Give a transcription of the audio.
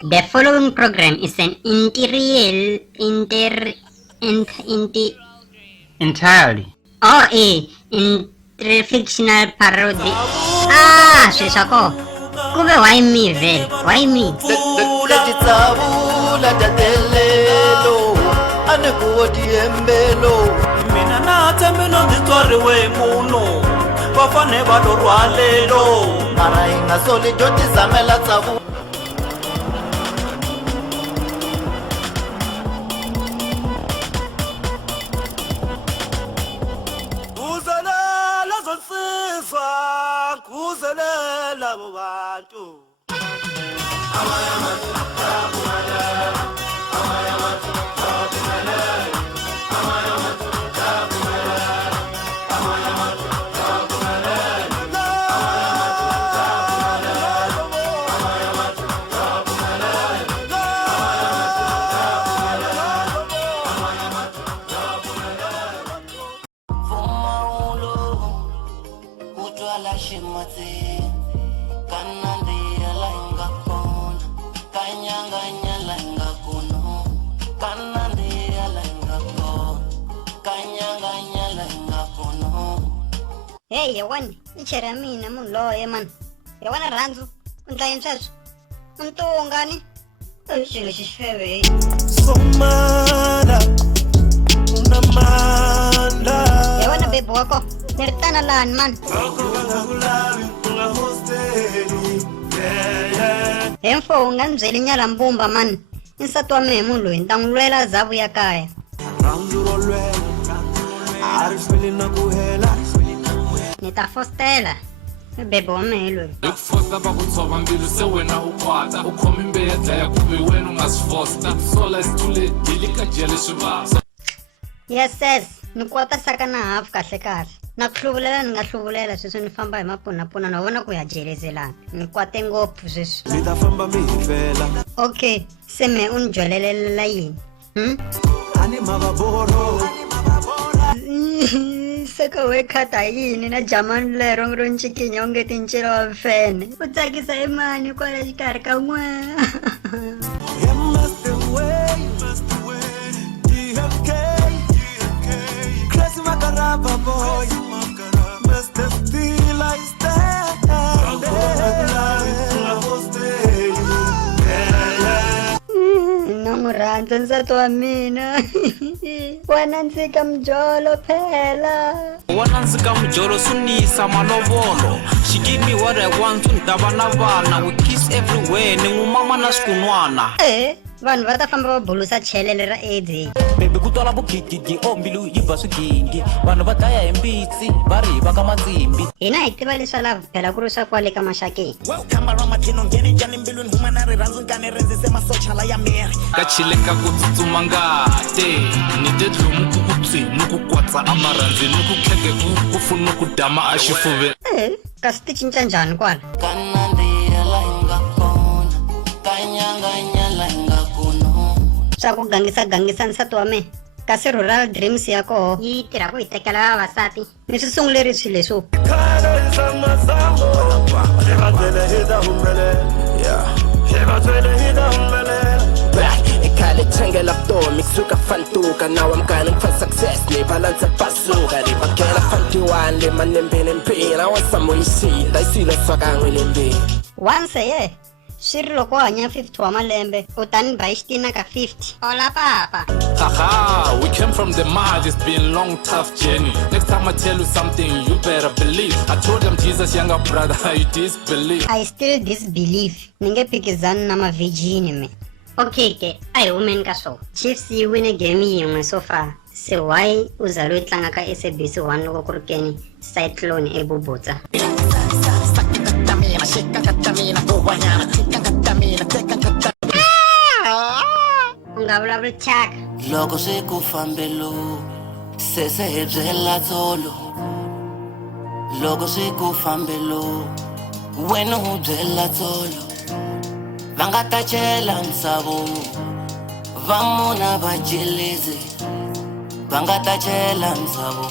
The following program is an Entirely. interfictional parody. Sweswi ako. Kube why me vele? Why me? Mina na mina nditswariwe munhu va fane va lo rhwalelo mara hi nga soli byo tizamela tsavu kuzelela zonsizwa kuzelela abo bantu Hey, yewani, ichera mina munhu loye mani. Yewani rhandzu, u ndla yini sweswo? Untungani? Xilo lexi xi feve. Somala unamandla Yewani bebe wako, ni ri tana lani mani. He mfo u nga ni byeli Nyalambumba mani. I nsati wa mehe munhu loyi ni ta n'wi lwela zavu ya kaya. Ni ta fostela. I bebe wa mehe loyi. Foster bakuthoba mbilu se wena ukwata ukhoma imbedla ya kuve wena ungasifosta sola isithule dilika jele swivasa. Yes, ni kota saka na hafu kahle kahle. Na ku hluvulela ni nga hluvulela sweswi ni famba hi mapunapuna na vona ku ya jelezelana. Ni kwate ngopfu sweswi. mi ta famba mi hi vela Okay, se mehe u ni jwalelela yini? ani mavaboro Saka we khata yini na jamani lero ro ncikinya u nge ti ncila wa mfene. U tsakisa hi mani kwala xikarhi ka n'wana. you must away DFK crazy makaraba boy must still I stand Na n'wi rhandza nsati wa mina. Wa nandzika mujolo phela. Wana ndzi ka mujolo sunisa malovolo she give me what I want to ndava na vana we kiss everywhere ni n'wumama na swikun'wana Vanhu va ta famba va bulusa chelele ra AIDS. bebi ku twala vugigigi mbilu yi ba swigingi vanhu va dlaya hi mbitsi va ri hi va ka matsimbi Hina hi tiva leswa lava phela ku ri swa kwale ka maxakeni. Ka chileka ku tsutsuma ngati ni te dlomu ku kutsi ni ku kwatsa amaranzi ni ku kheke ku funa ku dama a xifuveni. Kasi ti cinca njhani kwala? Swa ku gangisa nsati wa mehe. Kasi rural dreams ya koho yi tirha ku hi tekela vavasati. Ni swi sunguleri swilo leswo. Tengela vutomi kusuka fantuka now I'm gunning for success ni balance pasuka ri bakela fantiwani le manembeni mpira wa samoyisita isilo swakan'we lembeni Once a year, swi ri loko u hanya 50 wa malembe u ta ni ba xitina ka 50. Hola papa. Haha, we came from the mud, it's been long tough journey. Next time I tell you something, you better believe. I told them Jesus younger brother, I disbelieve. I still disbelieve. Ni nge phikizani na mavhijini me. Okay ke, a hi humeni ka swona. Chiefs yi wine game yin'we so far. Se why u za loyi tlanga ka SABC 1 loko ku ri keni Cyclone eBubutsa? U nga vulavuli thyaka. Loko swi ku fambelo se hi byela tsolo loko swi ku fambelo wena u byela tsolo va nga ta cela misavo va muna va jeleze va nga ta cela misavo